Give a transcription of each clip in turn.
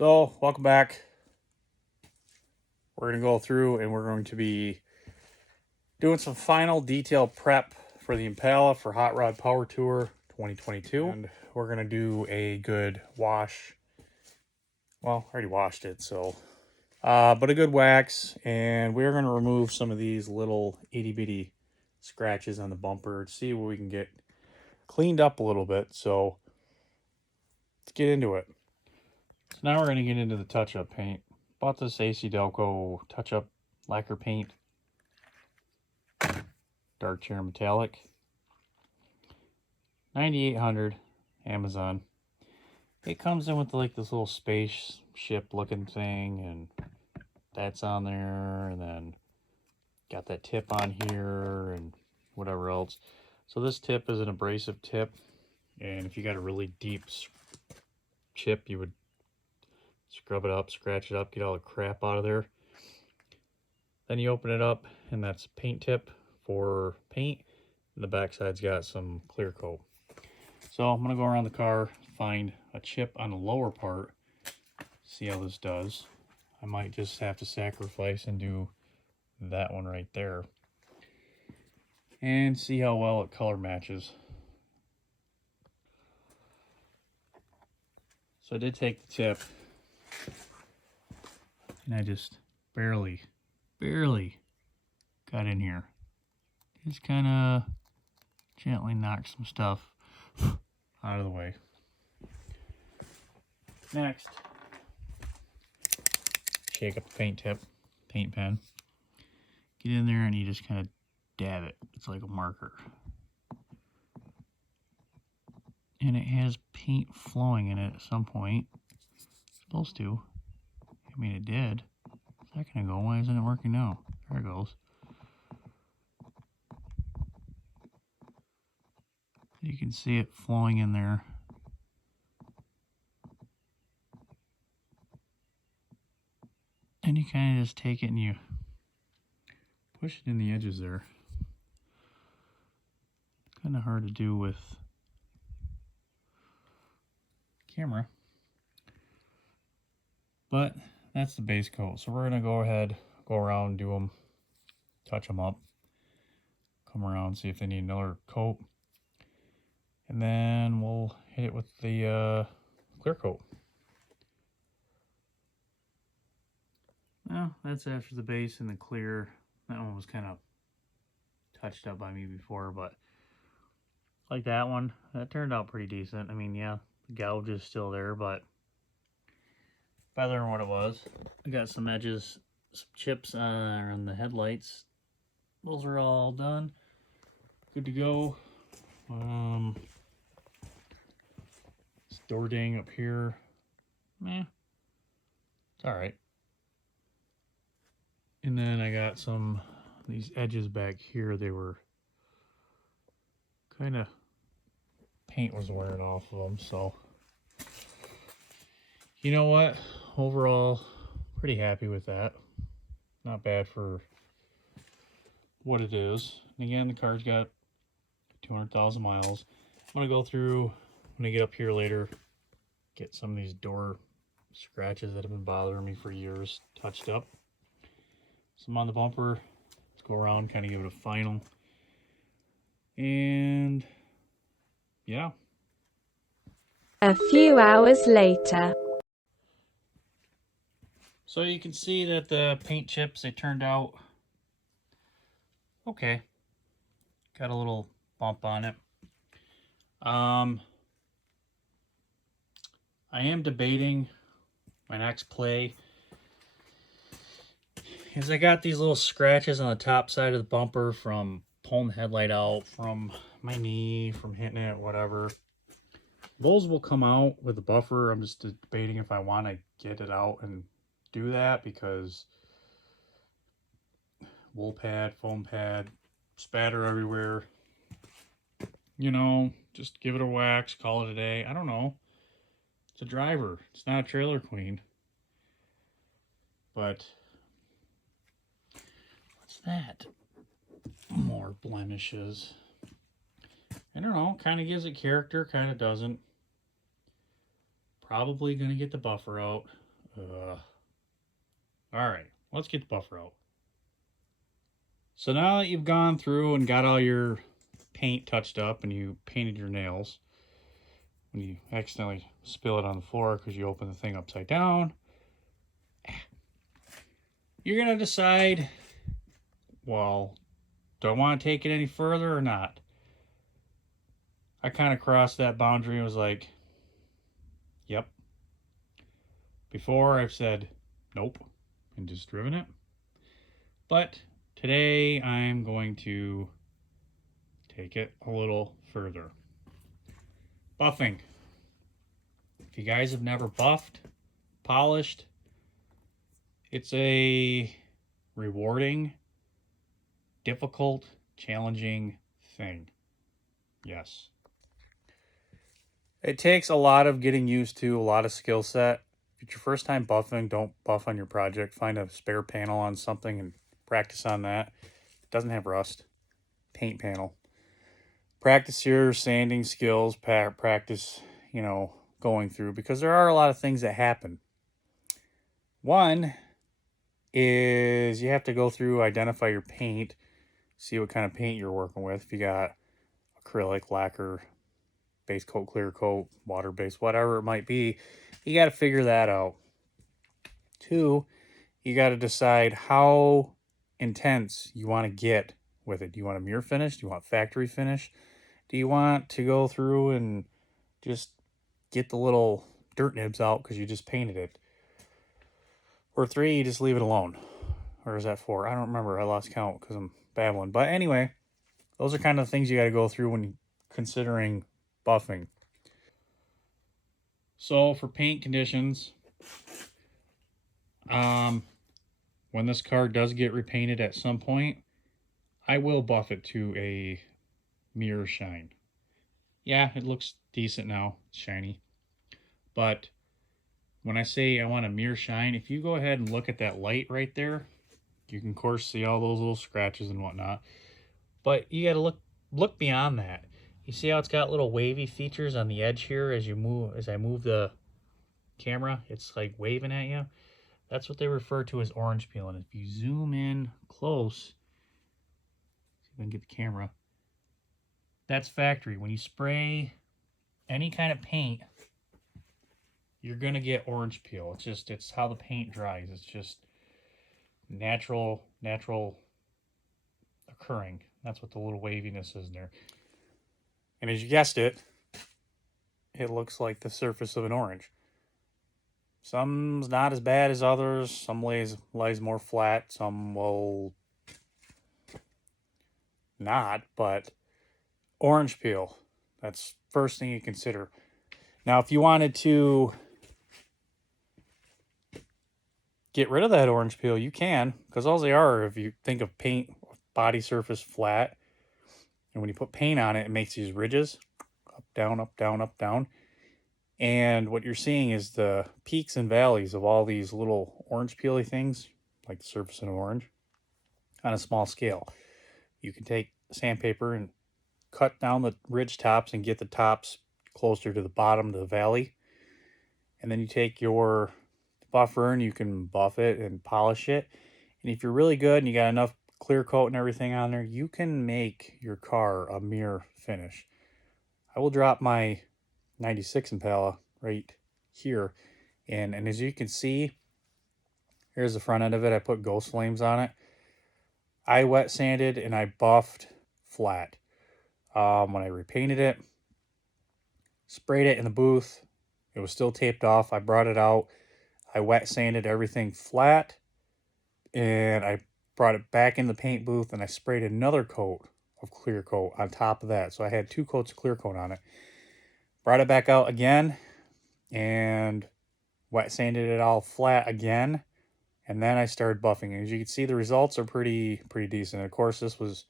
So, welcome back. We're going to go through and we're going to be doing some final detail prep for the Impala for Hot Rod Power Tour 2022. And we're going to do a good wash. Well, I already washed it, so. But a good wax. And we're going to remove some of these little itty bitty scratches on the bumper to see what we can get cleaned up a little bit. So, let's get into it. So now we're going to get into the touch-up paint. Bought this AC Delco touch-up lacquer paint. Dark Chair Metallic. 9800 Amazon. It comes in with like this little spaceship looking thing, and that's on there, and then got that tip on here and whatever else. So this tip is an abrasive tip, and if you got a really deep chip, you would scrub it up, scratch it up, get all the crap out of there. Then you open it up, and that's a paint tip for paint. And the backside's got some clear coat. So I'm going to go around the car, find a chip on the lower part, see how this does. I might just have to sacrifice and do that one right there. And see how well it color matches. So I did take the tip, and I just barely got in here. Just kind of gently knocked some stuff out of the way. Next, shake up the paint pen. Get in there and you just kind of dab it. It's like a marker. And it has paint flowing in it at some point. It's supposed to. I mean, it did a second ago. Why isn't it working now? There it goes. You can see it flowing in there. And you kind of just take it and you push it in the edges there. Kind of hard to do with camera. But that's the base coat. So we're going to go ahead, go around, do them, touch them up, come around, see if they need another coat. And then we'll hit it with the clear coat. Well, that's after the base and the clear. That one was kind of touched up by me before, but like that one, that turned out pretty decent. I mean, yeah, the gouge is still there, but better than what it was. I got some edges, some chips on the headlights. Those are all done. Good to go. Door ding up here, meh, it's all right. And then I got some these edges back here. They were kind of, paint was wearing off of them. So you know what? Overall, pretty happy with that. Not bad for what it is. And again, the car's got 200,000 miles. I'm gonna go through when I get up here later, get some of these door scratches that have been bothering me for years touched up. Some on the bumper. Let's go around, kind of give it a final. And yeah. A few hours later. So you can see that the paint chips, they turned out okay. Got a little bump on it. I am debating my next play. Is I got these little scratches on the top side of the bumper from pulling the headlight out, from my knee, from hitting it, whatever. Those will come out with the buffer. I'm just debating if I want to get it out and do that, because wool pad, foam pad, spatter everywhere. You know, just give it a wax, call it a day. I don't know. It's a driver. It's not a trailer queen. But what's that? More blemishes. I don't know. Kind of gives it character, kind of doesn't. Probably going to get the buffer out. Alright, let's get the buffer out. So now that you've gone through and got all your paint touched up and you painted your nails, when you accidentally spill it on the floor because you open the thing upside down, you're going to decide, well, do I want to take it any further or not? I kind of crossed that boundary and was like, yep. Before I've said nope and just driven it. But today I'm going to take it a little further. Buffing. If you guys have never buffed, polished, it's a rewarding, difficult, challenging thing. Yes. It takes a lot of getting used to, a lot of skill set. If it's your first time buffing, don't buff on your project. Find a spare panel on something and practice on that. It doesn't have rust. Paint panel. Practice your sanding skills. Practice, going through, because there are a lot of things that happen. One is you have to go through, identify your paint, see what kind of paint you're working with. If you got acrylic, lacquer, base coat, clear coat, water base, whatever it might be, you got to figure that out. Two, you got to decide how intense you want to get with it. Do you want a mirror finish? Do you want factory finish? Do you want to go through and just get the little dirt nibs out because you just painted it? Or three, you just leave it alone. Or is that four? I don't remember. I lost count because I'm babbling. But anyway, those are kind of the things you got to go through when considering buffing. So for paint conditions, when this car does get repainted at some point, I will buff it to a mirror shine. Yeah, it looks decent now. It's shiny. But when I say I want a mirror shine, if you go ahead and look at that light right there, you can of course see all those little scratches and whatnot. But you got to look beyond that. You see how it's got little wavy features on the edge here as I move the camera, it's like waving at you. That's what they refer to as orange peel. And if you zoom in close, see if I can get the camera, that's factory. When you spray any kind of paint, you're gonna get orange peel. It's how the paint dries. It's just natural occurring. That's what the little waviness is in there. And as you guessed it, it looks like the surface of an orange. Some's not as bad as others. Some lies more flat. Some will not, but orange peel, that's first thing you consider. Now, if you wanted to get rid of that orange peel, you can, because all they are, if you think of paint, body surface flat, and when you put paint on it, it makes these ridges, up, down, up, down, up, down. And what you're seeing is the peaks and valleys of all these little orange peely things, like the surface of an orange, on a small scale. You can take sandpaper and cut down the ridge tops and get the tops closer to the bottom of the valley. And then you take your buffer and you can buff it and polish it. And if you're really good and you got enough clear coat and everything on there, you can make your car a mirror finish. I will drop my 96 Impala right here. And as you can see, here's the front end of it. I put ghost flames on it. I wet sanded and I buffed flat. When I repainted it, sprayed it in the booth, it was still taped off. I brought it out. I wet sanded everything flat, and I brought it back in the paint booth, and I sprayed another coat of clear coat on top of that. So I had 2 coats of clear coat on it. Brought it back out again, and wet sanded it all flat again, and then I started buffing. As you can see, the results are pretty decent. Of course, this was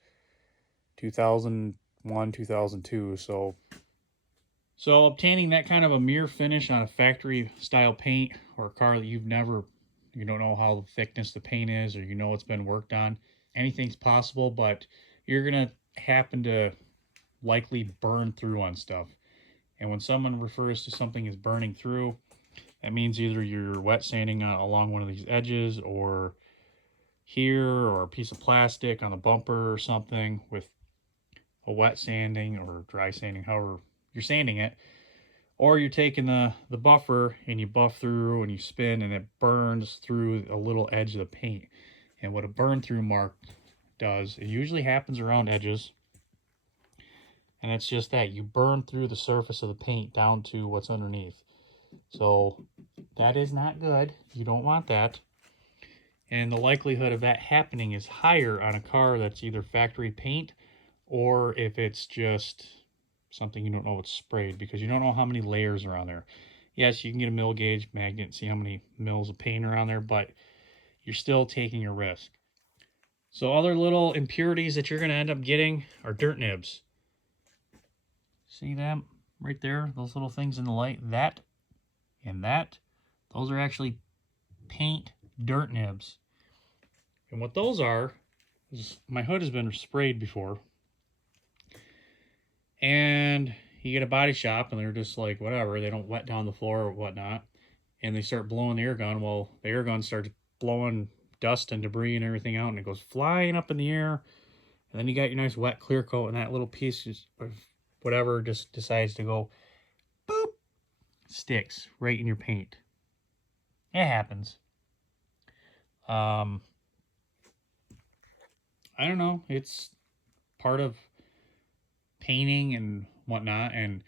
2001, 2002, so obtaining that kind of a mirror finish on a factory style paint or a car that you don't know how the thickness the paint is, or it's been worked on, anything's possible, but you're gonna happen to likely burn through on stuff. And when someone refers to something as burning through, That means either you're wet sanding along one of these edges, or here, or a piece of plastic on the bumper or something with a wet sanding or dry sanding, however you're sanding it. Or you're taking the buffer and you buff through and you spin and it burns through a little edge of the paint. And what a burn through mark does, it usually happens around edges. And it's just that you burn through the surface of the paint down to what's underneath. So that is not good. You don't want that. And the likelihood of that happening is higher on a car that's either factory paint, or if it's just something you don't know it's sprayed, because you don't know how many layers are on there. Yes, you can get a mil gauge magnet and see how many mils of paint are on there, but you're still taking a risk. So other little impurities that you're going to end up getting are dirt nibs. See them right there? Those little things in the light? That and that. Those are actually paint dirt nibs. And what those are is, my hood has been sprayed before. And you get a body shop and they're just like, whatever, they don't wet down the floor or whatnot. And they start blowing the air gun. Well, the air gun starts blowing dust and debris and everything out, and it goes flying up in the air. And then you got your nice wet clear coat, and that little piece of whatever just decides to go boop, sticks right in your paint. It happens. I don't know. It's part of painting and whatnot. And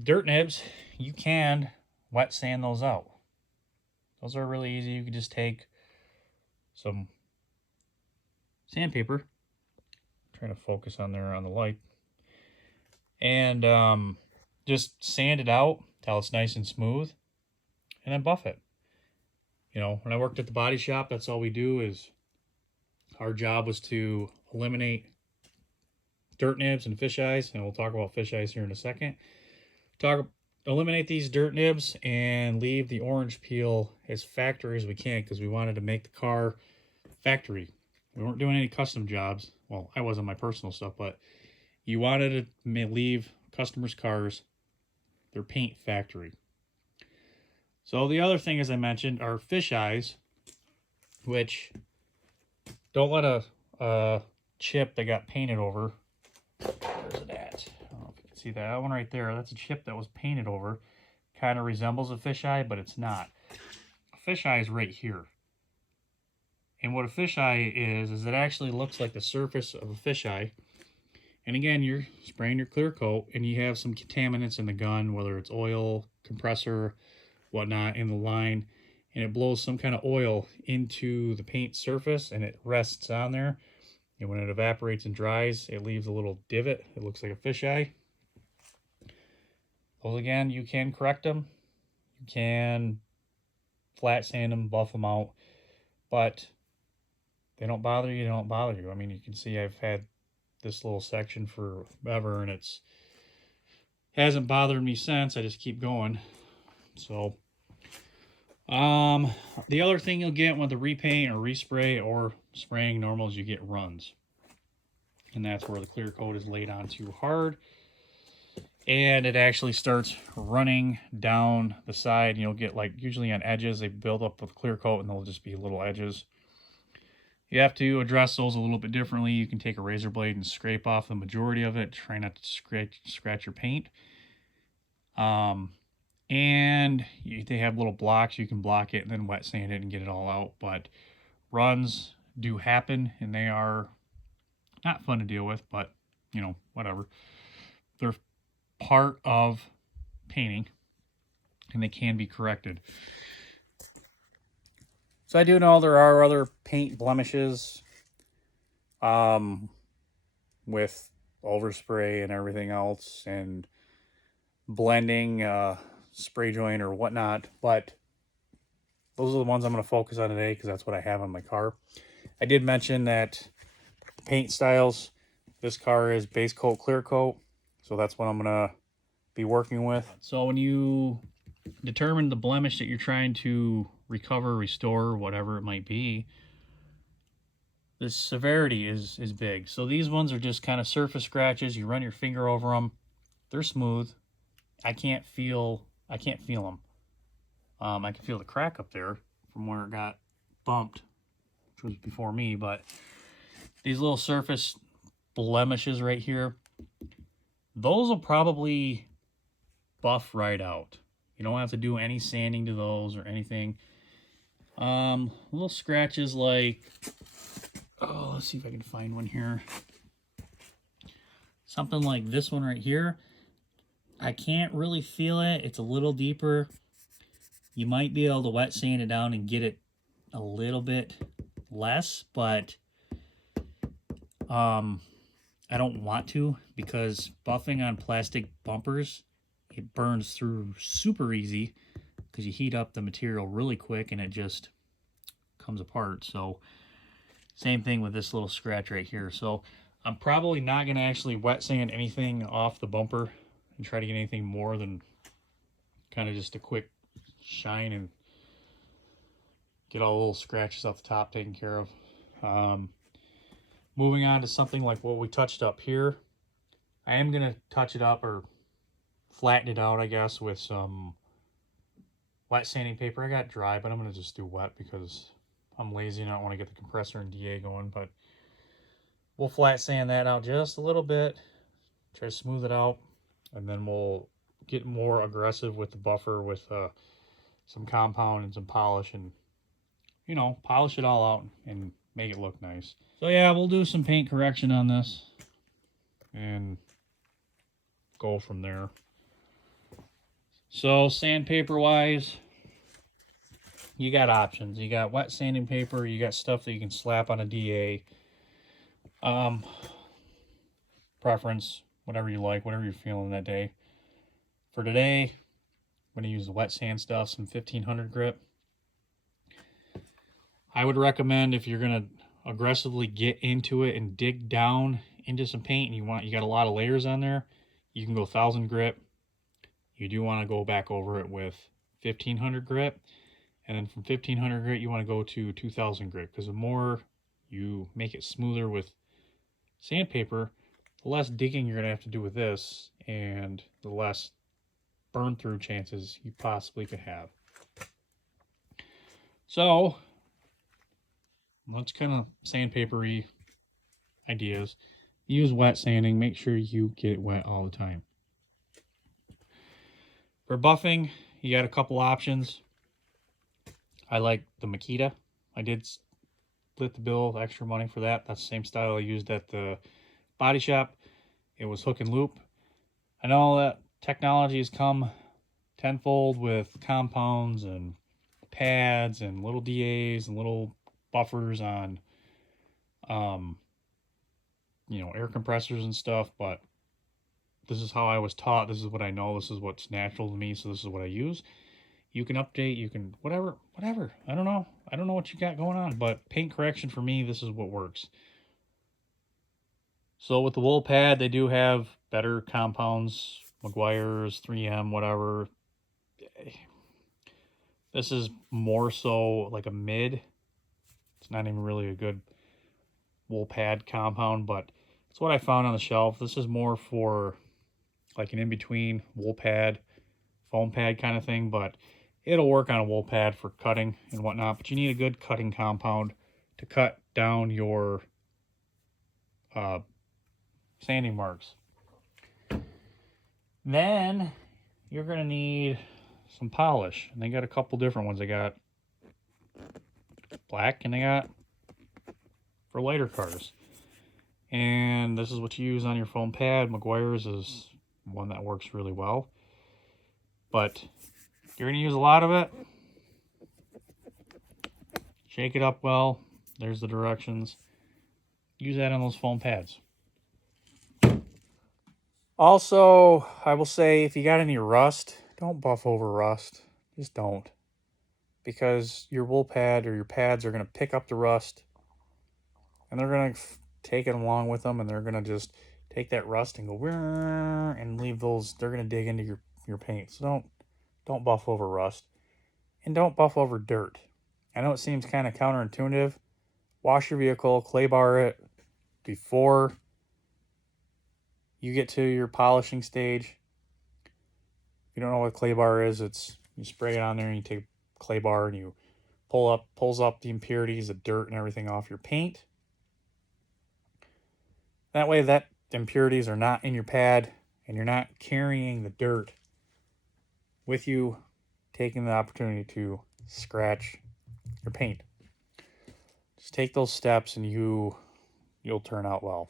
dirt nibs, you can wet sand those out. Those are really easy. You can just take some sandpaper, trying to focus on there on the light, and just sand it out till it's nice and smooth, and then buff it. You know, when I worked at the body shop, that's all we do. Is our job was to eliminate dirt nibs and fish eyes, and we'll talk about fish eyes here in a second. Eliminate these dirt nibs and leave the orange peel as factory as we can, because we wanted to make the car factory. We weren't doing any custom jobs. Well, I wasn't, my personal stuff, but you wanted to leave customers' cars, their paint factory. So the other thing, as I mentioned, are fish eyes, which don't let a chip that got painted over. Where's it at? I don't know if you can see that one right there. That's a chip that was painted over. Kind of resembles a fisheye, but it's not. A fisheye is right here. And what a fisheye is it actually looks like the surface of a fisheye. And again, you're spraying your clear coat, and you have some contaminants in the gun, whether it's oil, compressor, whatnot, in the line. And it blows some kind of oil into the paint surface, and it rests on there. And when it evaporates and dries, it leaves a little divot. It looks like a fisheye. Those, again, you can correct them. You can flat sand them, buff them out. But they don't bother you, they don't bother you. I mean, you can see I've had this little section forever, and it's hasn't bothered me since. I just keep going. So, the other thing you'll get with the repaint or respray or spraying normal is you get runs. And that's where the clear coat is laid on too hard, and it actually starts running down the side. You'll get, like, usually on edges, they build up with clear coat and they'll just be little edges. You have to address those a little bit differently. You can take a razor blade and scrape off the majority of it. Try not to scratch your paint. They have little blocks. You can block it and then wet sand it and get it all out. But runs do happen, and they are not fun to deal with, but, you know, whatever. They're part of painting, and they can be corrected. So I do know there are other paint blemishes with overspray and everything else, and blending, spray joint or whatnot, but those are the ones I'm going to focus on today because that's what I have on my car. I did mention that paint styles, this car is base coat, clear coat, so that's what I'm going to be working with. So when you determine the blemish that you're trying to recover, restore, whatever it might be, the severity is big. So these ones are just kind of surface scratches. You run your finger over them, they're smooth. I can't feel them. I can feel the crack up there from where it got bumped, which was before me, but these little surface blemishes right here, those will probably buff right out. You don't have to do any sanding to those or anything. Little scratches like, oh, let's see if I can find one here. Something like this one right here. I can't really feel it. It's a little deeper. You might be able to wet sand it down and get it a little bit less, but I don't want to, because buffing on plastic bumpers, it burns through super easy because you heat up the material really quick and it just comes apart. So same thing with this little scratch right here. So I'm probably not going to actually wet sand anything off the bumper and try to get anything more than kind of just a quick shine and get all the little scratches off the top taken care of. Moving on to something like what we touched up here, I am going to touch it up or flatten it out, I guess, with some wet sanding paper. I got dry, but I'm going to just do wet because I'm lazy and I don't want to get the compressor and DA going. But we'll flat sand that out just a little bit, try to smooth it out, and then we'll get more aggressive with the buffer with some compound and some polish, and, you know, polish it all out and make it look nice. So yeah, we'll do some paint correction on this and go from there. So sandpaper wise, you got options. You got wet sanding paper, you got stuff that you can slap on a DA. Preference, whatever you like, whatever you're feeling that day. For today, I'm going to use the wet sand stuff, some 1500 grit. I would recommend, if you're going to aggressively get into it and dig down into some paint and you got a lot of layers on there, you can go 1000 grit. You do want to go back over it with 1500 grit, and then from 1500 grit you want to go to 2000 grit, because the more you make it smoother with sandpaper, the less digging you're going to have to do with this and the less burn through chances you possibly could have. So much kind of sandpapery ideas. Use wet sanding. Make sure you get it wet all the time. For buffing, you got a couple options. I like the Makita. I did split the bill with extra money for that. That's the same style I used at the body shop. It was hook and loop. I know that technology has come tenfold with compounds and pads and little DAs and little buffers on air compressors and stuff, but this is how I was taught. This is what I know. This is what's natural to me, so this is what I use. You can update, you can whatever. I don't know what you got going on, but paint correction for me, this is what works. So with the wool pad, they do have better compounds, Meguiar's, 3M, whatever. This is more so like a mid. It's not even really a good wool pad compound, but it's what I found on the shelf. This is more for like an in-between wool pad, foam pad kind of thing, but it'll work on a wool pad for cutting and whatnot. But you need a good cutting compound to cut down your sanding marks. Then you're going to need some polish, and they got a couple different ones. They got black and they got for lighter cars, and this is what you use on your foam pad. Meguiar's is one that works really well, but you're going to use a lot of it. Shake it up well. There's the directions. Use that on those foam pads. Also, I will say, if you got any rust, don't buff over rust. Just don't. Because your wool pad or your pads are going to pick up the rust, and they're going to take it along with them, and they're going to just take that rust and go and leave those. They're going to dig into your paint. So don't buff over rust, and don't buff over dirt. I know it seems kind of counterintuitive. Wash your vehicle, clay bar it before you get to your polishing stage. If you don't know what clay bar is, it's you spray it on there and you take clay bar and you pulls up the impurities, the dirt and everything off your paint. That way that impurities are not in your pad and you're not carrying the dirt with you, taking the opportunity to scratch your paint. Just take those steps and you'll turn out well.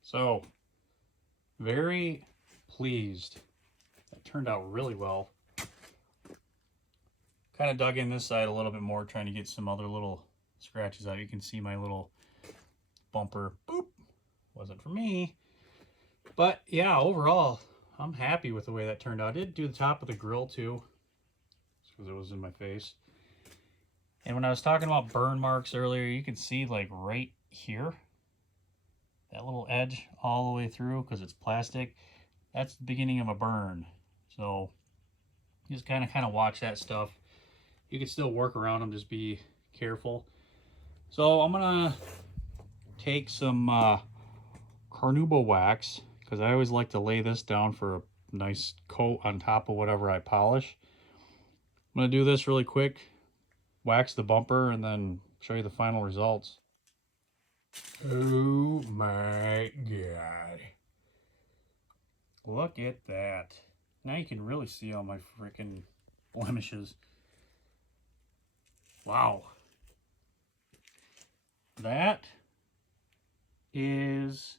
So, very pleased. That turned out really well. Kind of dug in this side a little bit more, trying to get some other little scratches out. You can see my little bumper. Boop. Wasn't for me. But yeah, overall, I'm happy with the way that turned out. I did do the top of the grill too, because it was in my face. And when I was talking about burn marks earlier, you can see like right here, that little edge all the way through, because it's plastic. That's the beginning of a burn. So just kind of watch that stuff. You can still work around them, just be careful. So I'm gonna take some carnauba wax, because I always like to lay this down for a nice coat on top of whatever I polish. I'm gonna do this really quick, wax the bumper, and then show you the final results. Oh my god. Look at that. Now you can really see all my freaking blemishes. Wow. That is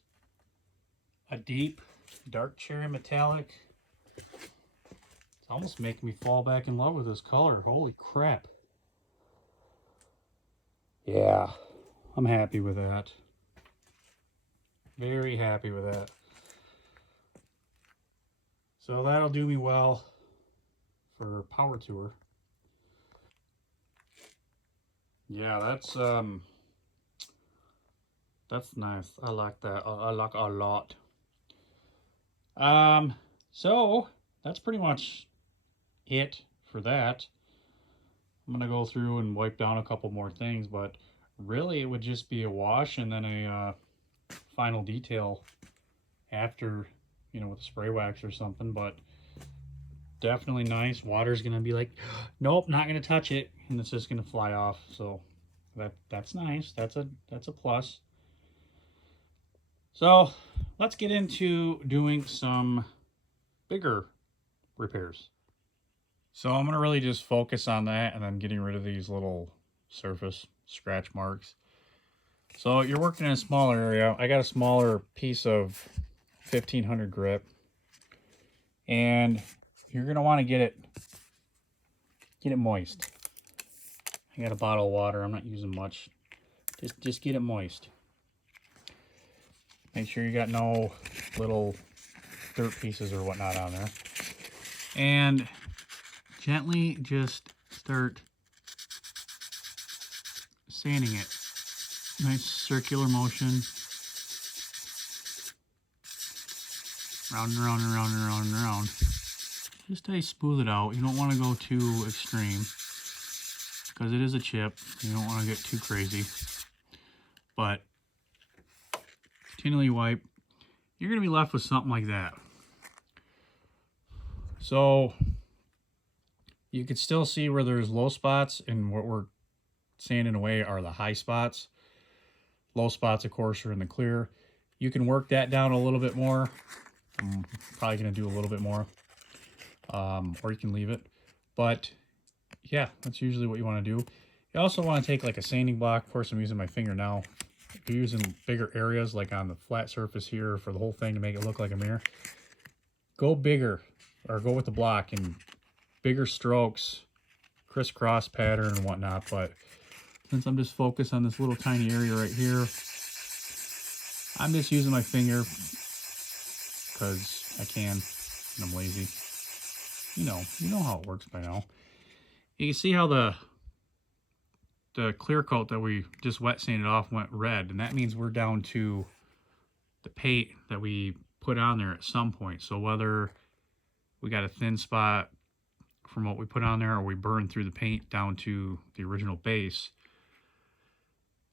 a deep dark cherry metallic. It's almost making me fall back in love with this color. Holy crap. Yeah, I'm happy with that. Very happy with that. So that'll do me well for power tour. Yeah, that's nice. I like that. I like a lot. So that's pretty much it for that. I'm gonna go through and wipe down a couple more things, but really it would just be a wash and then a final detail after, you know, with a spray wax or something. But definitely nice. Water's gonna be like, nope, not gonna touch it, and it's just gonna fly off. So that's nice. That's a plus. So let's get into doing some bigger repairs. So I'm gonna really just focus on that and then getting rid of these little surface scratch marks. So you're working in a smaller area. I got a smaller piece of 1500 grip, and you're gonna want to get it moist. I got a bottle of water. I'm not using much. Just get it moist. Make sure you got no little dirt pieces or whatnot on there. And gently just start sanding it. Nice circular motion. Round and round and round and round and round. Just to smooth it out. You don't want to go too extreme, because it is a chip. You don't want to get too crazy. But continually wipe. You're going to be left with something like that. So you can still see where there's low spots, and what we're sanding away are the high spots. Low spots, of course, are in the clear. You can work that down a little bit more. I'm probably going to do a little bit more. Or you can leave it. But yeah, that's usually what you want to do. You also want to take like a sanding block. Of course, I'm using my finger now. If you're using bigger areas, like on the flat surface here for the whole thing to make it look like a mirror, go bigger, or go with the block and bigger strokes, crisscross pattern and whatnot. But since I'm just focused on this little tiny area right here, I'm just using my finger because I can, and I'm lazy. You know how it works by now. You can see how the clear coat that we just wet sanded off went red, and that means we're down to the paint that we put on there at some point. So whether we got a thin spot from what we put on there, or we burned through the paint down to the original base,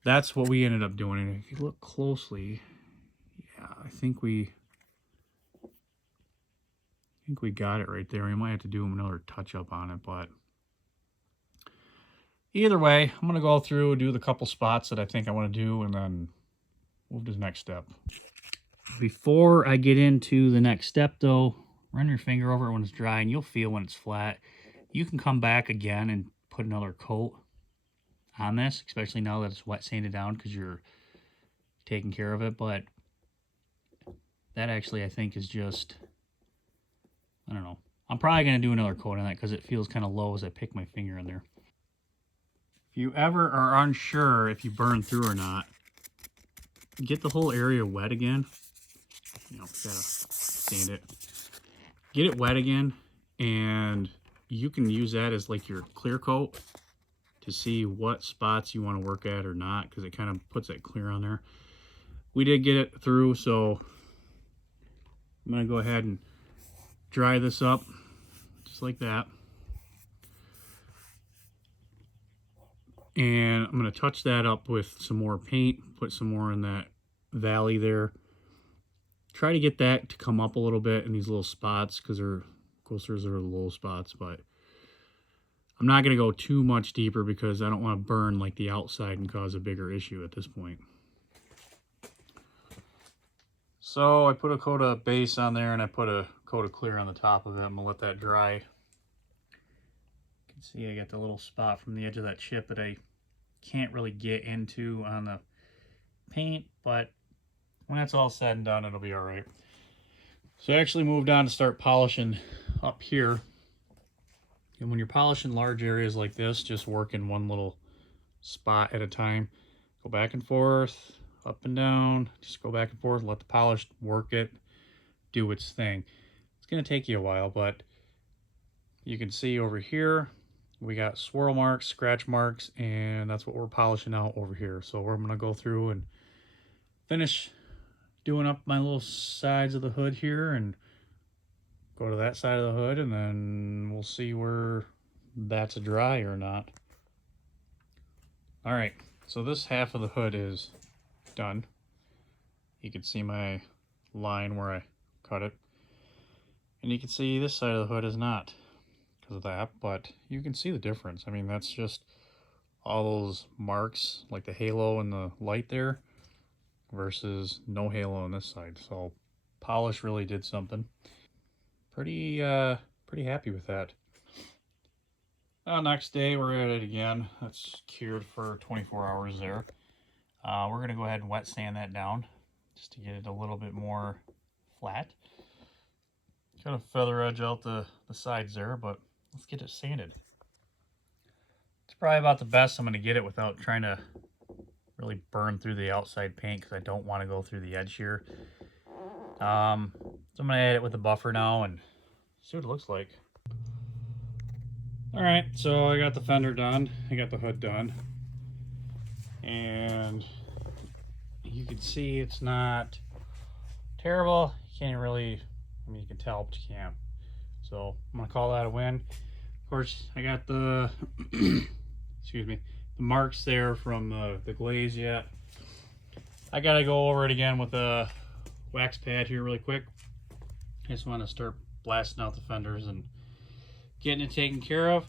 that's what we ended up doing. And if you look closely, yeah, I think we think we got it right there. We might have to do another touch up on it, but either way, I'm going to go through, do the couple spots that I think I want to do, and then move to the next step. Before I get into the next step, though, run your finger over it when it's dry, and you'll feel when it's flat. You can come back again and put another coat on this, especially now that it's wet sanded down because you're taking care of it. But that actually, I think, is just, I don't know. I'm probably going to do another coat on that because it feels kind of low as I pick my finger in there. If you ever are unsure if you burn through or not, get the whole area wet again. You know, gotta sand it. Get it wet again, and you can use that as like your clear coat to see what spots you want to work at or not, because it kind of puts that clear on there. We did get it through, so I'm going to go ahead and dry this up just like that. And I'm going to touch that up with some more paint, put some more in that valley there. Try to get that to come up a little bit in these little spots, because of course those are the low spots, but I'm not going to go too much deeper because I don't want to burn like the outside and cause a bigger issue at this point. So I put a coat of base on there and I put a coat of clear on the top of it. I'm going to let that dry. You can see I got the little spot from the edge of that chip that I can't really get into on the paint, but when that's all said and done, it'll be all right. So I actually moved on to start polishing up here. And when you're polishing large areas like this, just work in one little spot at a time. Go back and forth, up and down, just go back and forth, let the polish work it, do its thing. It's going to take you a while, but you can see over here, we got swirl marks, scratch marks, and that's what we're polishing out over here. So we're going to go through and finish doing up my little sides of the hood here and go to that side of the hood, and then we'll see where that's dry or not. All right, so this half of the hood is done. You can see my line where I cut it, and you can see this side of the hood is not because of that, but you can see the difference. I mean, that's just all those marks, like the halo and the light there, versus no halo on this side. So polish really did something. Pretty happy with that. Next day we're at it again. That's cured for 24 hours there. We're gonna go ahead and wet sand that down just to get it a little bit more flat. Kind of feather edge out the sides there, but let's get it sanded. It's probably about the best I'm gonna get it without trying to really burn through the outside paint, because I don't want to go through the edge here. So I'm gonna add it with a buffer now and see what it looks like. All right, so I got the fender done, I got the hood done, and you can see it's not terrible. You can't really, I mean, you can tell, but you can't. So I'm gonna call that a win. Of course, I got the excuse me, the marks there from the glaze yet. I gotta go over it again with a wax pad here really quick. I just want to start blasting out the fenders and getting it taken care of.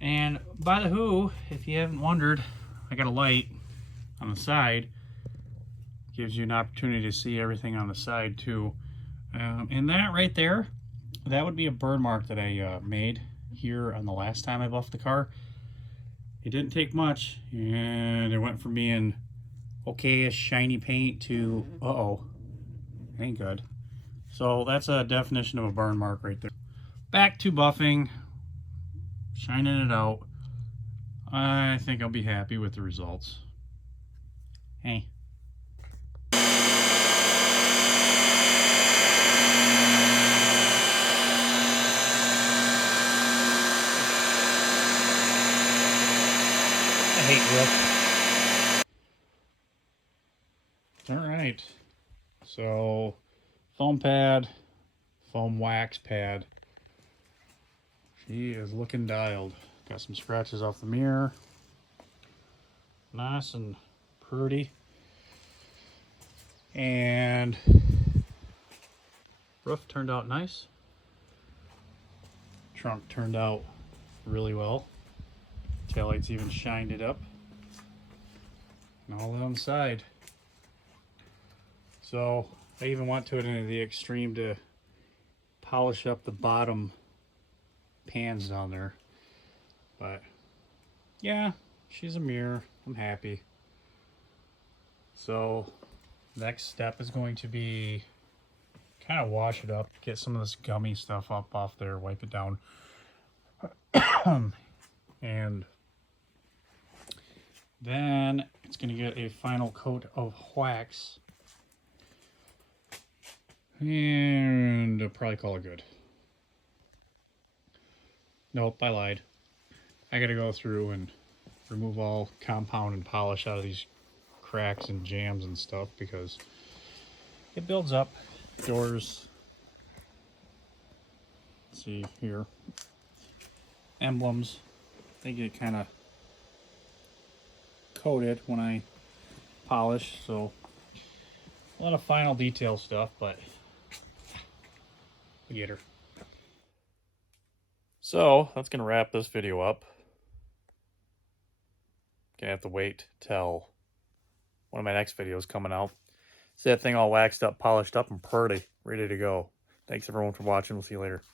And by the who, if you haven't wondered, I got a light on the side. Gives you an opportunity to see everything on the side too. And that right there, that would be a burn mark that I made here on the last time I buffed the car. It didn't take much, and it went from being okay-ish shiny paint to uh-oh, ain't good. So that's a definition of a burn mark right there. Back to buffing, shining it out. I think I'll be happy with the results. Hey. I hate rough. All right, so foam pad, foam wax pad. She is looking dialed. Got some scratches off the mirror. Nice and pretty. And roof turned out nice. trunk turned out really well. Taillights even shined it up. And all on the side. So I even went to it into the extreme to polish up the bottom pans down there. But yeah, she's a mirror. I'm happy. So next step is going to be kind of wash it up, get some of this gummy stuff up off there, wipe it down. And then it's going to get a final coat of wax. And I'll probably call it good. Nope, I lied. I got to go through and remove all compound and polish out of these cracks and jams and stuff because it builds up. Doors, let's see here, emblems, they get kind of coated when I polish, so a lot of final detail stuff, but we get her. So that's gonna wrap this video up. Gonna have to wait till one of my next videos coming out. See that thing all waxed up, polished up, and pretty, ready to go. Thanks everyone for watching. We'll see you later.